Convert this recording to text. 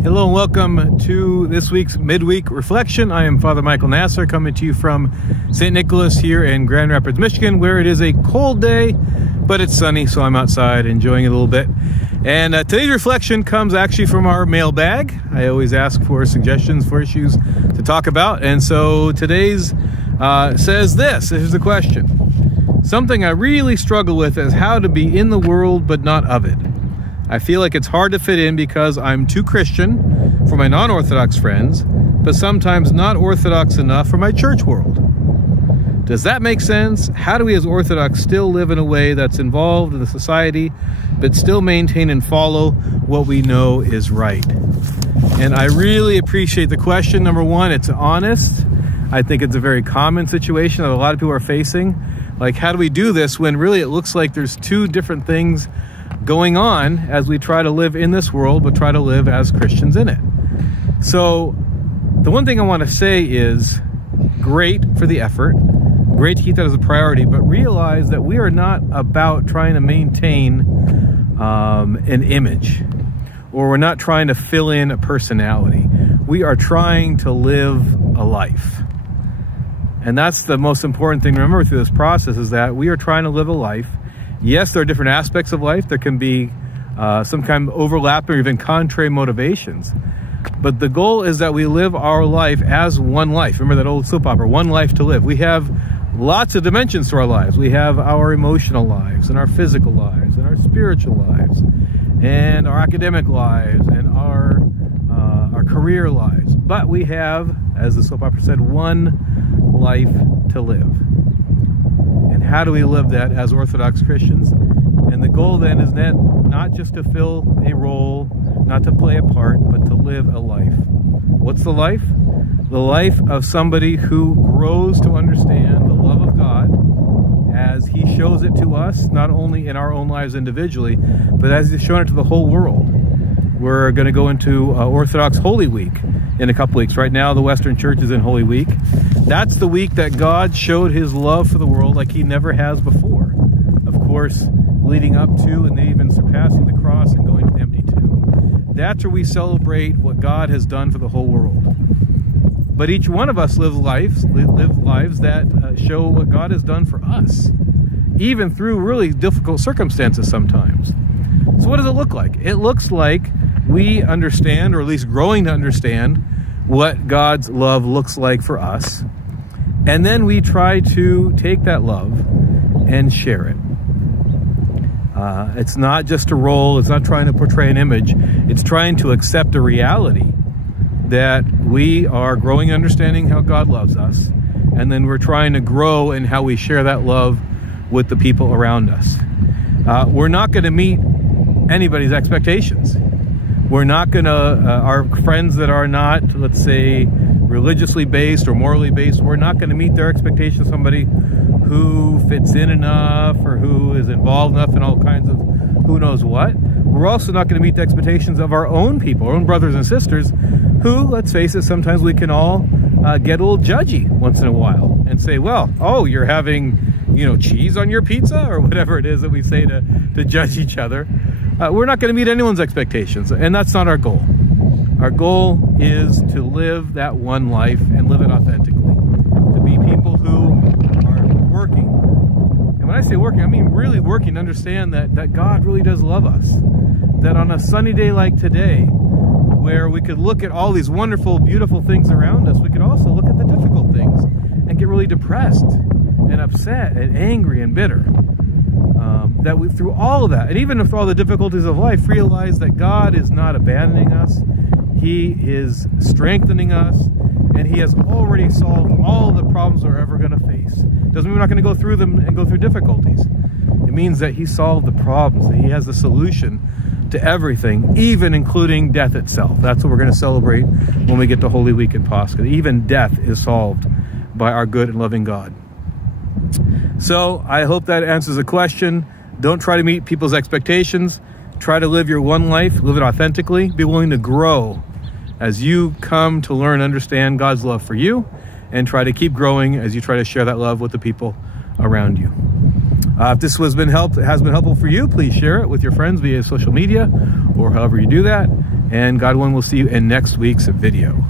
Hello and welcome to this week's Midweek Reflection. I am Father Michael Nasser, coming to you from St. Nicholas here in Grand Rapids, Michigan, where it is a cold day, but it's sunny, so I'm outside enjoying it a little bit. And today's reflection comes actually from our mailbag. I always ask for suggestions for issues to talk about, and so today's says this. Here's the question. Something I really struggle with is how to be in the world but not of it. I feel like it's hard to fit in because I'm too Christian for my non-Orthodox friends, but sometimes not Orthodox enough for my church world. Does that make sense? How do we as Orthodox still live in a way that's involved in the society, but still maintain and follow what we know is right? And I really appreciate the question. Number one, it's honest. I think it's a very common situation that a lot of people are facing. Like, how do we do this when really it looks like there's two different things going on as we try to live in this world, but try to live as Christians in it? So the one thing I want to say is great for the effort, great to keep that as a priority, but realize that we are not about trying to maintain an image, or we're not trying to fill in a personality. We are trying to live a life. And that's the most important thing to remember through this process, is that we are trying to live a life. Yes, there are different aspects of life. There can be some kind of overlap or even contrary motivations. But the goal is that we live our life as one life. Remember that old soap opera, One Life to Live. We have lots of dimensions to our lives. We have our emotional lives and our physical lives and our spiritual lives and our academic lives and our career lives. But we have, as the soap opera said, one life to live. And how do we live that as Orthodox Christians? And the goal then is not just to fill a role, not to play a part, but to live a life. What's the life? The life of somebody who grows to understand the love of God as He shows it to us, not only in our own lives individually, but as He's shown it to the whole world. We're going to go into Orthodox Holy Week in a couple weeks. Right now, the Western Church is in Holy Week. That's the week that God showed His love for the world like He never has before. Of course, leading up to and then even surpassing the cross and going to the empty tomb. That's where we celebrate what God has done for the whole world. But each one of us live lives that show what God has done for us, even through really difficult circumstances sometimes. So what does it look like? It looks like we understand, or at least growing to understand, what God's love looks like for us. And then we try to take that love and share it. It's not just a role. It's not trying to portray an image. It's trying to accept a reality that we are growing understanding how God loves us. And then we're trying to grow in how we share that love with the people around us. We're not going to meet anybody's expectations. We're not going to, our friends that are not, let's say, religiously based or morally based, we're not going to meet their expectations of somebody who fits in enough or who is involved enough in all kinds of who knows what. We're also not going to meet the expectations of our own people, our own brothers and sisters, who, let's face it, sometimes we can all get a little judgy once in a while and say, well, oh, you're having, cheese on your pizza, or whatever it is that we say to judge each other. We're not going to meet anyone's expectations, and that's not our goal. Our goal is to live that one life and live it authentically, to be people who are working. And when I say working, I mean really working to understand that God really does love us. That on a sunny day like today, where we could look at all these wonderful, beautiful things around us, we could also look at the difficult things and get really depressed and upset and angry and bitter. That we, through all of that, and even through all the difficulties of life, realize that God is not abandoning us. He is strengthening us, and He has already solved all the problems we're ever going to face. Doesn't mean we're not going to go through them and go through difficulties. It means that He solved the problems, that He has the solution to everything, even including death itself. That's what we're going to celebrate when we get to Holy Week in Pascha. Even death is solved by our good and loving God. So I hope that answers the question. Don't try to meet people's expectations. Try to live your one life, live it authentically. Be willing to grow as you come to learn and understand God's love for you, and try to keep growing as you try to share that love with the people around you. If this has been helpful for you, please share it with your friends via social media or however you do that. And God willing, we'll see you in next week's video.